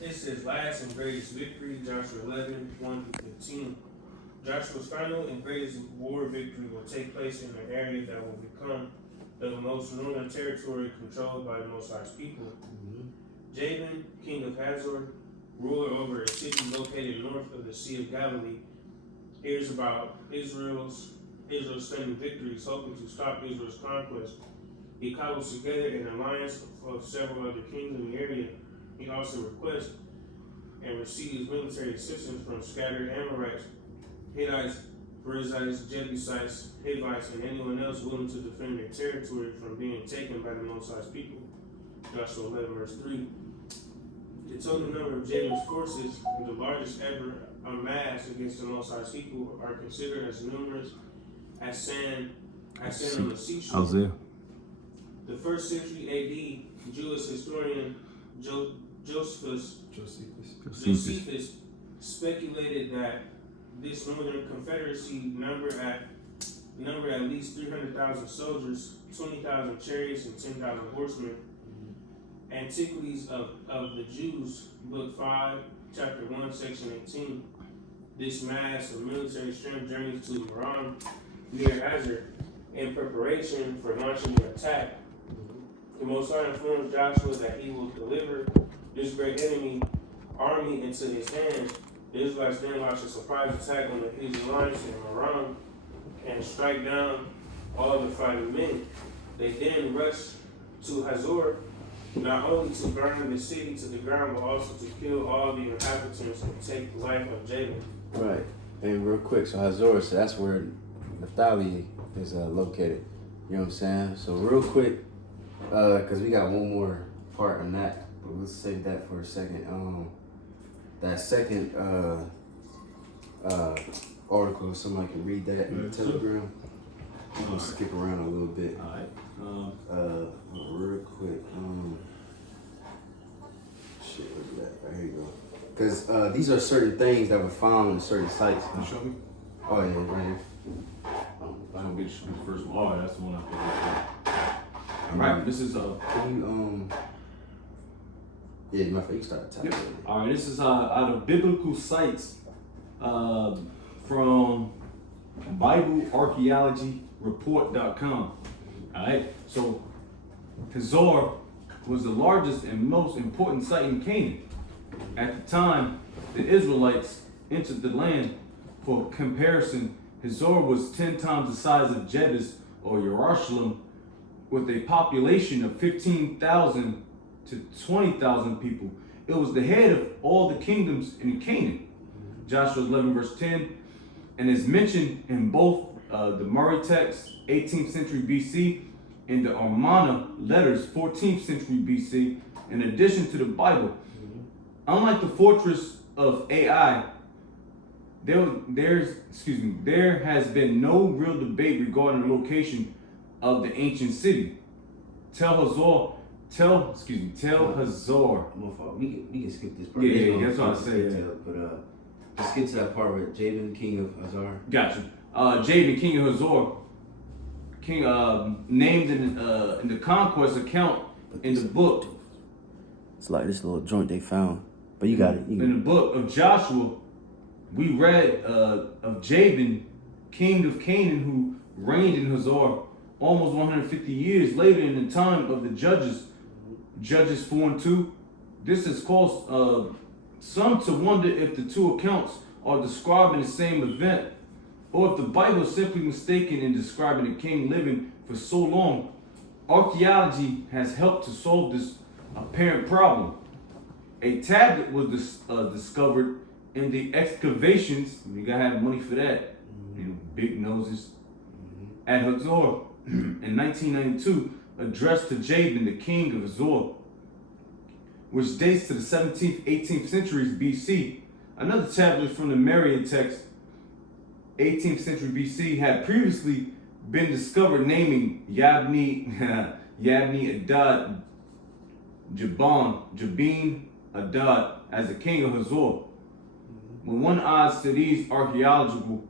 It says, last and greatest victory, Joshua 11, 1-15. Joshua's final and greatest war victory will take place in an area that will become the most northern territory controlled by the Most High's people. Jabin, king of Hazor, ruler over a city located north of the Sea of Galilee, hears about Israel's stunning victories, hoping to stop Israel's conquest. He cobbles together an alliance of several other kings in the area. He also requests and receives military assistance from scattered Amorites, Hittites, Perizzites, Jebusites, Hivites, and anyone else willing to defend their territory from being taken by the Most High's people. Joshua 11, verse 3. The total number of Jabin's forces, the largest ever amassed against the Most High's people, are considered as numerous as sand on the seashore. Hosea. The 1st century AD, Jewish historian Josephus speculated that this northern confederacy numbered at least 300,000 soldiers, 20,000 chariots, and 10,000 horsemen. Antiquities of the Jews, Book 5, Chapter 1, Section 18. This mass of military strength journeys to Merom near Hazor in preparation for launching an attack. The Most High informed Joshua that he will deliver this great enemy army into his hands. The Israelites then launched a surprise attack on the Israelites in Aram and strike down all the fighting men. They then rushed to Hazor, not only to burn the city to the ground, but also to kill all the inhabitants and take the life of Jabin. Right. And real quick, so Hazor, so that's where Naphtali is located. You know what I'm saying? So real quick, because we got one more part on that, but we'll save that for a second. That second article, if somebody can read that in the Telegram. I'm gonna skip around a little bit. All right. Real quick. Shit, look at that. Right, here you go. Because these are certain things that were found in certain sites. Can you show me? Oh yeah, right here. I'm gonna get the first one. Oh, that's the one I picked. All right, this is Can you yeah, my face started tapping. Yep. All right, this is out of biblical sites from BibleArchaeologyReport.com. All right, so Hazor was the largest and most important site in Canaan. At the time the Israelites entered the land, for comparison, Hazor was 10 times the size of Jebus or Jerusalem, with a population of 15,000 to 20,000 people. It was the head of all the kingdoms in Canaan. Joshua 11 verse 10, and is mentioned in both the Murray text, 18th century BC, and the Amarna letters, 14th century BC, in addition to the Bible. Unlike the fortress of Ai, there has been no real debate regarding the location of the ancient city. Tell Hazor. We can skip this part. Yeah, that's what I said. But let's get to that part where Jabin, king of Hazor. Gotcha. Jabin, king of Hazor, named in the conquest account in the book. It's like this little joint they found. But you got it. In the book of Joshua, we read of Jabin, king of Canaan, who reigned in Hazor almost 150 years later in the time of the Judges. Judges 4 and 2. This has caused some to wonder if the two accounts are describing the same event, or if the Bible is simply mistaken in describing a king living for so long. Archaeology has helped to solve this apparent problem. A tablet was discovered in the excavations. You gotta have money for that. You know, big noses. At Hazor in 1992, addressed to Jabin, the king of Hazor, which dates to the 17th, 18th centuries BC. Another tablet from the Marian text, 18th century BC, had previously been discovered naming Yabni Adad Jabin Adad as the king of Hazor. When one adds to these archaeological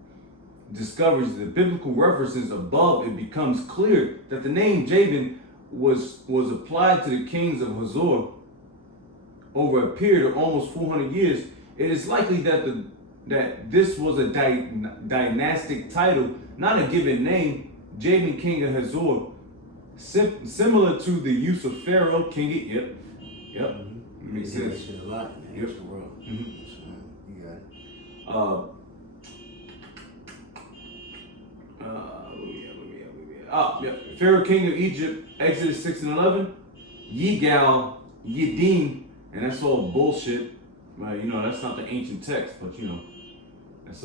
discoveries the biblical references above, it becomes clear that the name Jabin was applied to the kings of Hazor over a period of almost 400 years. It is likely that this was a dynastic title, not a given name. Jabin, king of Hazor, similar to the use of Pharaoh, king. Yep. Makes sense. That shit a lot in the ancient world. You got it. Pharaoh, king of Egypt, Exodus 6 and 11. Yigal, Yidin, and that's all bullshit. Right? You know, that's not the ancient text, but you know, that's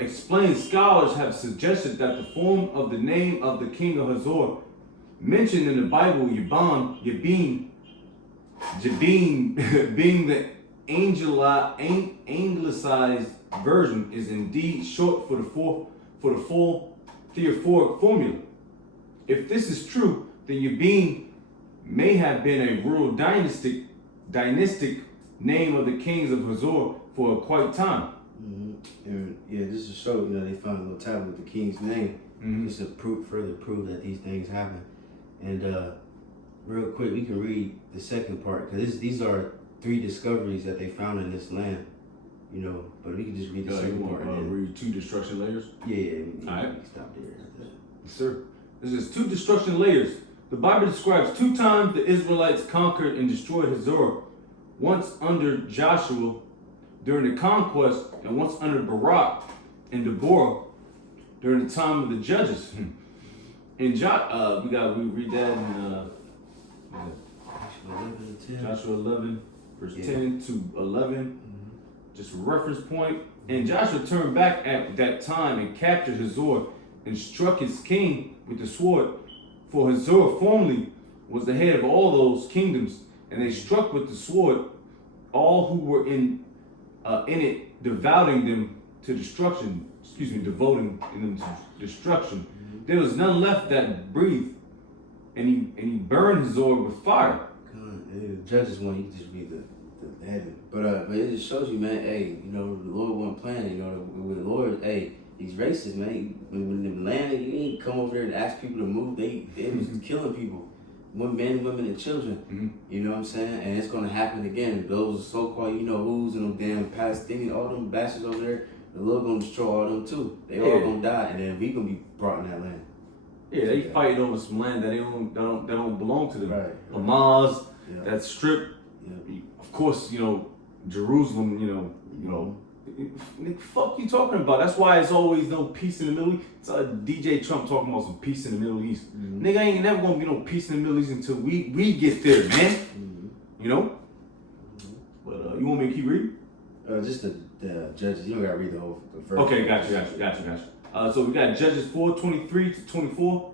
explained scholars have suggested that the form of the name of the king of Hazor mentioned in the Bible, Jabin, being the anglicized version, is indeed short for the full theophoric formula. If this is true, then Jabin may have been a rural dynastic name of the kings of Hazor for quite time. And yeah, just to show, they found a little tablet with the king's name. Just to further prove that these things happen. And real quick, we can read the second part, because these are 3 discoveries that they found in this land. But we can just read the second part. And then read 2 destruction layers. Yeah. All right. Stop there. Yes, sir. This is 2 destruction layers. The Bible describes 2 times the Israelites conquered and destroyed Hazor, once under Joshua during the conquest, and once under Barak and Deborah during the time of the judges. And we read that in Joshua 11, verse 10 to 11, just a reference point. And Joshua turned back at that time and captured Hazor and struck his king with the sword. For Hazor formerly was the head of all those kingdoms, and they struck with the sword all who were in it, devoting them to destruction. Devoting them to destruction. There was none left that breathed, and he burned Hazor with fire. Judges 1, you can just read the heaven. But it just shows you, man, hey, you know, the Lord wasn't playing, you know, with the Lord, hey, he's racist, man. When they landed, he ain't come over there and ask people to move. They was killing people. Men, women, and children. You know what I'm saying? And it's gonna happen again. Those so-called, you know, who's and them damn Palestinian, all them bastards over there, the Lord gonna destroy all them too. They all gonna die, and then we gonna be brought in that land. Yeah, they fighting over some land that don't belong to them. Right. Hamas, that strip. Of course, you know, Jerusalem. You know. Fuck you talking about? That's why it's always no peace in the Middle East. It's DJ Trump talking about some peace in the Middle East. Nigga, ain't never gonna be no peace in the Middle East until we get there, man. You know. But you want me to keep reading? Just the Judges. You don't gotta read the whole verse. Okay, gotcha. So we got Judges 4:23 to 24.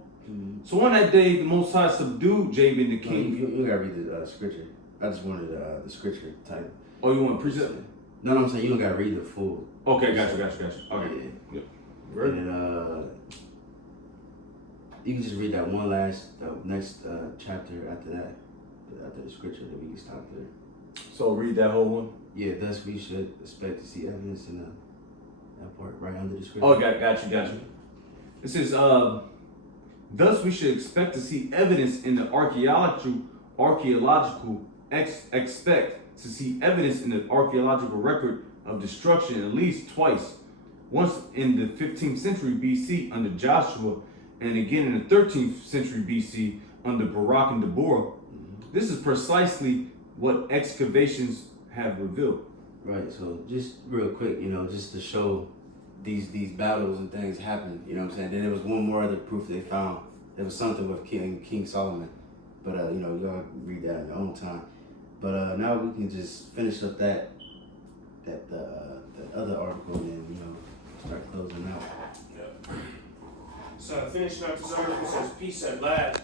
So on that day, the Most High subdued Jabin the king. You gotta read the scripture. I just wanted the scripture type. Oh, you want to precept? No, I'm saying you don't gotta read the full. Okay, gotcha. Okay. Yeah. Right. And then you can just read that one next chapter after that, after the scripture, that we can stop there. So read that whole one. Yeah, thus we should expect to see evidence in that part right under the scripture. Oh, got you. It says, thus we should expect to see evidence in the expect to see evidence in the archaeological record of destruction at least twice. Once in the 15th century BC under Joshua, and again in the 13th century BC under Barak and Deborah. This is precisely what excavations have revealed. Right, so just real quick, you know, just to show these battles and things happen, you know what I'm saying? Then there was one more other proof they found. There was something with King Solomon. But, you know, y'all can read that in your own time. But now we can just finish up the other article and then, you know, start closing out. So finishing up this article, it says, peace at last.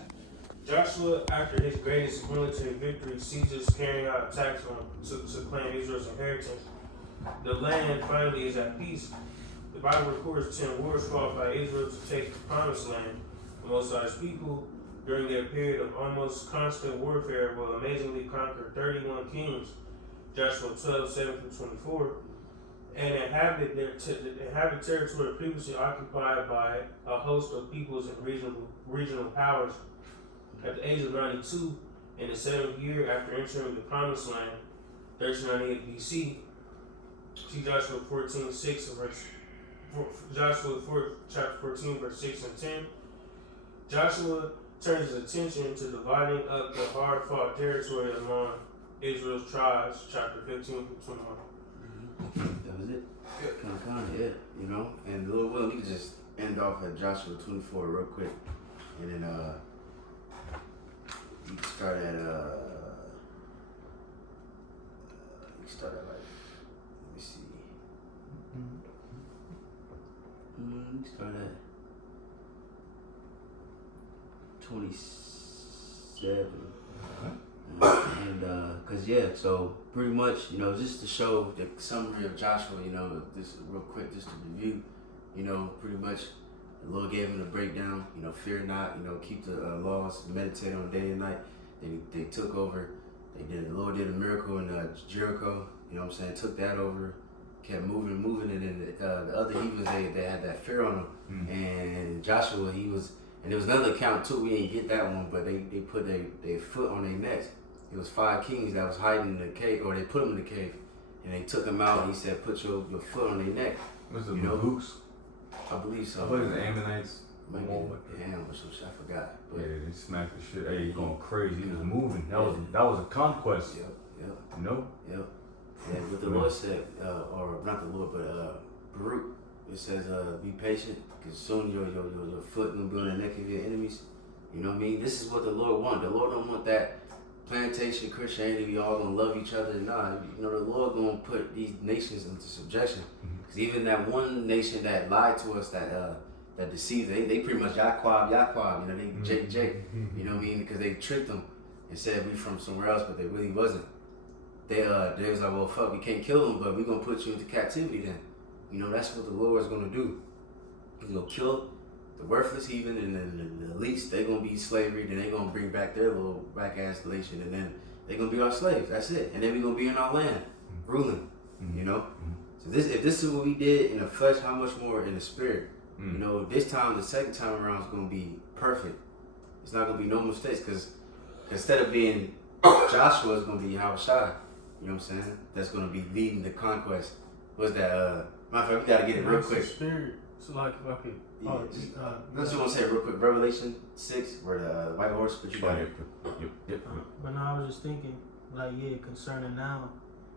Joshua, after his greatest military victory, ceases carrying out attacks to claim Israel's inheritance. The land finally is at peace. The Bible records 10 wars fought by Israel to take the promised land. The Most High's people, during their period of almost constant warfare, will amazingly conquer 31 kings, Joshua 12:7-24, and inhabit territory previously occupied by a host of peoples and regional powers. At the age of 92, in the 7th year after entering the Promised Land, 1398 BC, see Joshua chapter 14, verse 6 and 10. Joshua turns his attention to dividing up the hard-fought territory among Israel's tribes, chapter 15-21. That was it. Kind of, yeah, you know. And Lord willing, we can just end off at Joshua 24 real quick, and then you can start at like, let me see. You can start at 27. Cause so pretty much, you know, just to show the summary of Joshua, you know, this real quick, just to review, you know, pretty much the Lord gave him the breakdown, you know, fear not, you know, keep the laws, meditate on day and night. Then they took over, the Lord did a miracle in Jericho, you know what I'm saying, took that over, kept moving, and then the other heathens, they had that fear on them. And Joshua, and there was another account too, we didn't get that one, but they put their foot on their necks. It was 5 kings that was hiding in the cave, or they put them in the cave, and they took them out, and he said, put your foot on their neck. Was it you know? Mahooks? I believe so. I thought it was the Ammonites. Maybe moment. Ham or some shit. I forgot. But Yeah, they smacked the shit. Hey, he going crazy. He was moving. That was a conquest. yep. You know? Yep. Yeah, what the Lord said, or not the Lord, but Baruch, it says, be patient, because soon your foot will be on the neck of your enemies. You know what I mean? This is what the Lord wants. The Lord don't want that plantation Christianity, we all gonna love each other. Nah, you know, the Lord gonna put these nations into subjection. Because even that one nation that lied to us, that deceived, they pretty much Yaquab, you know, they Jake, you know what I mean? Because they tricked them and said we from somewhere else, but they really wasn't. They was like, well, fuck, we can't kill them, but we gonna put you into captivity then. You know, that's what the Lord is gonna do. He's gonna kill the worthless heathen, and then the elites, they gonna be slavery, then they gonna bring back their little back ass nation, and then they gonna be our slaves. That's it. And then we gonna be in our land, ruling. You know? So if this is what we did in the flesh, how much more in the spirit? You know, this time, the second time around is gonna be perfect. It's not gonna be no mistakes, because instead of being Joshua, it's gonna be Yahushua. You know what I'm saying? That's gonna be leading the conquest. What's that? Matter of fact, we gotta get it real quick. Spirit. So like if I could. I just want to say real quick, Revelation 6, where the white horse, but you got it. Yep. But now I was just thinking, like, yeah, concerning now,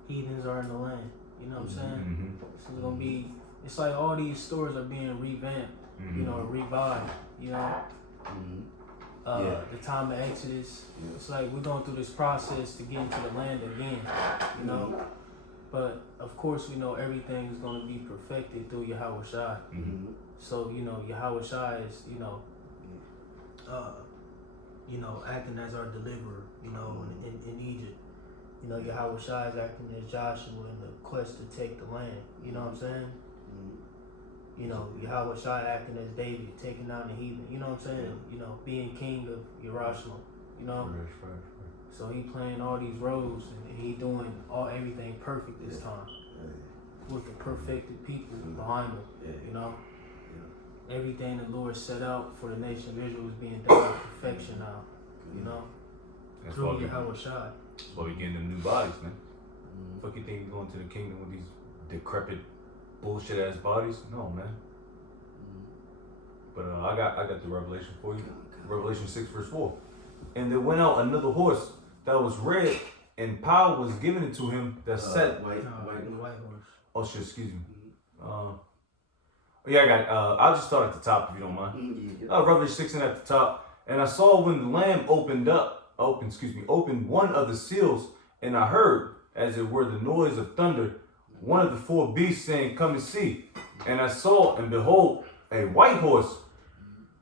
heathens are in the land. You know what I'm saying? So it's gonna be. It's like all these stories are being revamped. You know, revived. You know. The time of Exodus. It's like we're going through this process to get into the land again. You know. But of course, we know everything is going to be perfected through Yahweh Shai. So you know, Yahweh Shai is acting as our deliverer. You know, in Egypt. You know, Yahweh Shai is acting as Joshua in the quest to take the land. You know what I'm saying? You know, Yahweh Shai acting as David, taking down the heathen. You know what I'm saying? You know, being king of Jerusalem. You know. So he playing all these roles, and he doing everything perfect this time, with the perfected people behind him. You know, everything the Lord set out for the nation of Israel is being done in perfection now. You know, through Yahweh Shai. That's why we getting them new bodies, man. Fuck you think you're going to the kingdom with these decrepit bullshit ass bodies? No, man. But I got the revelation for you. Revelation 6 verse 4. And there went out another horse that was red, and power was given to him that sat. White horse. Oh shit, excuse me. Yeah, I got it. I'll just start at the top if you don't mind. Revelation 6 and at the top. And I saw when the Lamb opened one of the seals, and I heard, as it were the noise of thunder, one of the four beasts saying, "Come and see." And I saw, and behold, a white horse,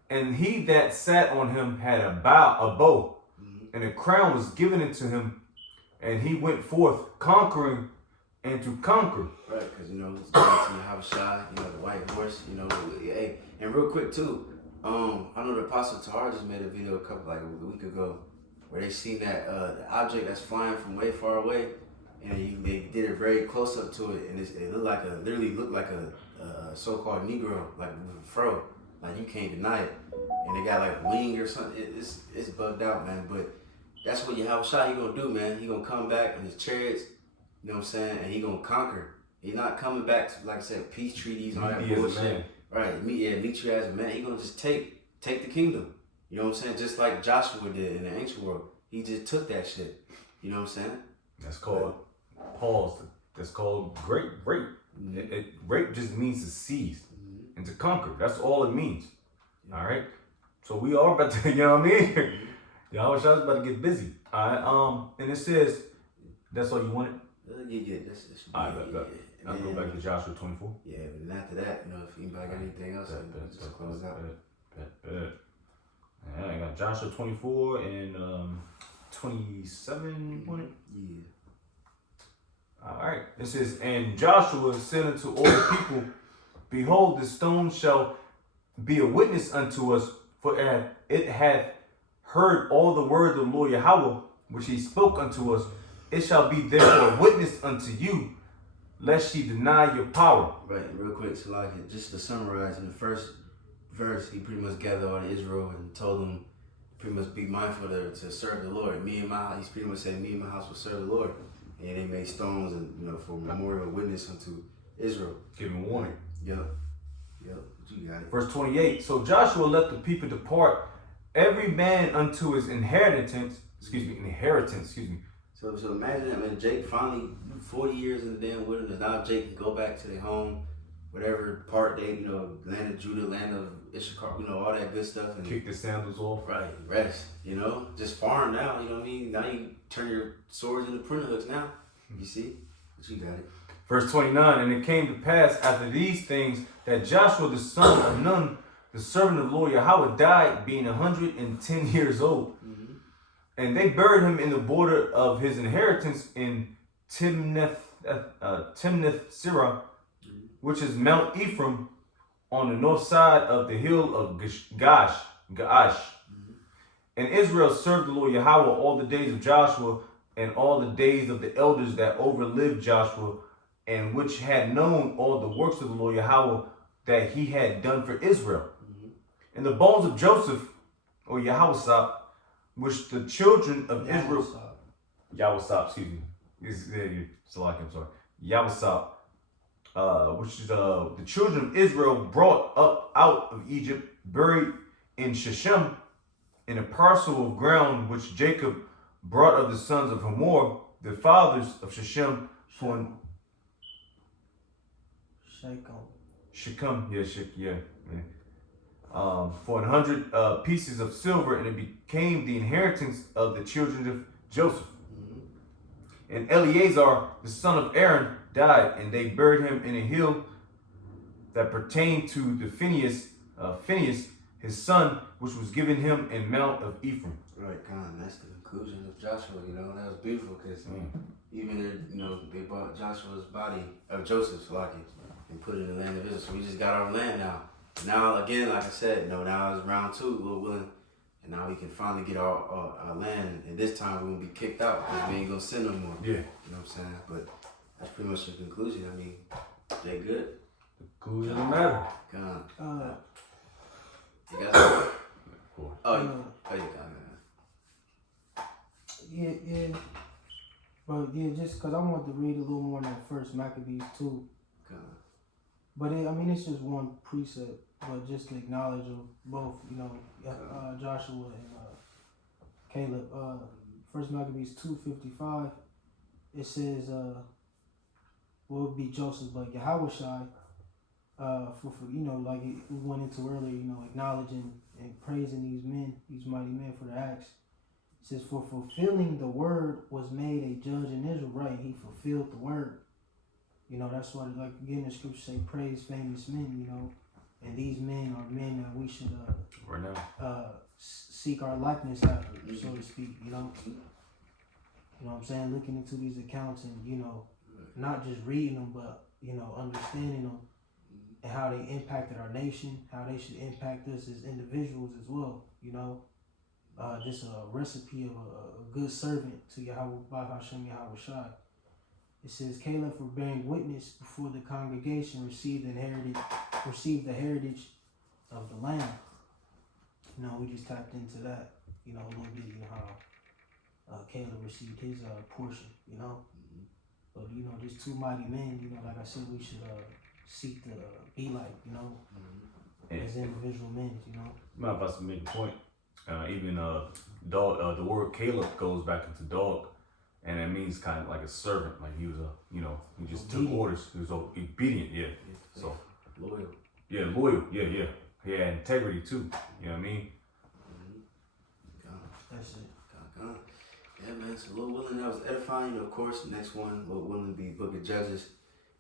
and he that sat on him had a bow, and a crown was given unto him, and he went forth conquering and to conquer. Right, because you know, it's going to Yahushua, you know, the white horse, you know. Hey, and real quick too, I know the Apostle Tahar just made a video a week ago, where they seen that the object that's flying from way far away, and they did it very close up to it, and it literally looked like a so-called Negro, like with a fro, like you can't deny it, and they got like a wing or something. It's bugged out, man. But that's what Yahushua he gonna do, man. He gonna come back in his chariots, you know what I'm saying, and he gonna conquer. He not coming back to, like I said, peace treaties and all that bullshit. Right, meet you as a man. He gonna just take the kingdom. You know what I'm saying? Just like Joshua did in the ancient world. He just took that shit. You know what I'm saying? That's called pause. That's called rape. Rape just means to seize and to conquer. That's all it means. All right. So we are about to, you know what I mean? Y'all was about to get busy. All right. And it says, that's all you wanted? Yeah. That's all right, I'll go back to Joshua 24. Yeah, but then after that, you know, if anybody got anything else, just close out. Yeah, I got Joshua 24 and 27 on it. Yeah. All right. It says, and Joshua said unto all the people, behold, the stone shall be a witness unto us, for it hath heard all the word of the Lord Yahweh, which he spoke unto us. It shall be therefore a witness unto you, lest ye deny your power. Right, real quick, so like just to summarize, in the first verse, he pretty much gathered all of Israel and told them pretty much be mindful to serve the Lord. He's pretty much saying, me and my house will serve the Lord. And they made stones and, you know, for memorial witness unto Israel. Giving warning. Yep. You got it. Verse 28. So Joshua let the people depart, every man unto his inheritance. Excuse me. So imagine that, man. Jake finally 40 years in the damn wilderness. Now Jake can go back to their home, whatever part they, land of Judah, land of Issachar, all that good stuff. And Kick the sandals off. right, rest, just farm now, you know what I mean? Now you turn your swords into printer hooks now. You see? But you got it. Verse 29. And it came to pass after these things that Joshua the son of Nun, the servant of the Lord Yahweh, died, being 110 years old. And they buried him in the border of his inheritance in Timnath Serah, which is Mount Ephraim, on the north side of the hill of Gaash. And Israel served the Lord Yahweh all the days of Joshua and all the days of the elders that overlived Joshua, and which had known all the works of the Lord Yahweh that he had done for Israel. And the bones of Joseph, or Yahweh, which the children of Israel, Yahweh, excuse me, I'm sorry, Yahweh, which is the children of Israel brought up out of Egypt, buried in Shechem, in a parcel of ground which Jacob brought of the sons of Hamor, the fathers of Shechem, for Shechem, for 100 pieces of silver, and it became the inheritance of the children of Joseph. And Eleazar, the son of Aaron, died, and they buried him in a hill that pertained to the Phinehas, his son, which was given him in Mount of Ephraim. Right, that's the conclusion of Joshua, that was beautiful, because even, they brought Joshua's body, of Joseph's, and put it in the land of Israel. So we just got our land now. Now, again, like I said, now it's round 2, Lord willing, and now we can finally get our land. And this time we won't be kicked out because we ain't gonna sin no more. Yeah. You know what I'm saying? But that's pretty much the conclusion. I mean, they good. Cool, doesn't matter. God. You got it? You got it. Yeah. But yeah, just because I want to read a little more than First Maccabees 2. God. But it's just one precept, but just to acknowledge of both, Joshua and Caleb. First Maccabees 2:55, it says, it would be Joseph, but Yahushai, like we went into earlier, acknowledging and praising these mighty men for the acts. It says, for fulfilling the word was made a judge in Israel, right? He fulfilled the word. That's why, again, the scriptures say, praise famous men, and these men are men that we should right now seek our likeness after, so to speak, You know what I'm saying? Looking into these accounts and, not just reading them, but, understanding them and how they impacted our nation, how they should impact us as individuals as well, just a recipe of a good servant to Yahweh, Bahashem Yahweh Shai. It says, Caleb, for bearing witness before the congregation, received the heritage of the land. We just tapped into that, a little bit, how Caleb received his portion, But, just two mighty men, like I said, we should seek to be like, as individual men, I'm about to make a point. Even dog, the word Caleb goes back into dog. And it means kind of like a servant, like he was he just took orders. He was obedient, yeah. So loyal. Yeah, loyal, yeah. He had integrity too. You know what I mean? That's it. God. Yeah, man. So Lord willing, that was edifying. Of course, the next one, Lord willing, be Book of Judges.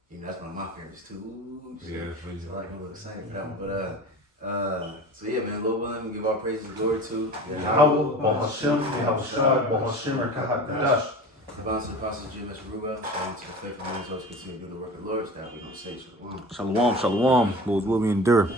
That's one of my favorites too. Ooh, yeah, I'm a little excited for that one. But so yeah, man. Lord willing, we give all praise and glory to Yahweh, Bahashem, Yahushua, Bahashem, Kahadash. Divine to the Apostle James Ruel. Shout out to the faithful men who continue to do the work of the Lord. That we're going to say shalom. Shalom. Lord will we endure.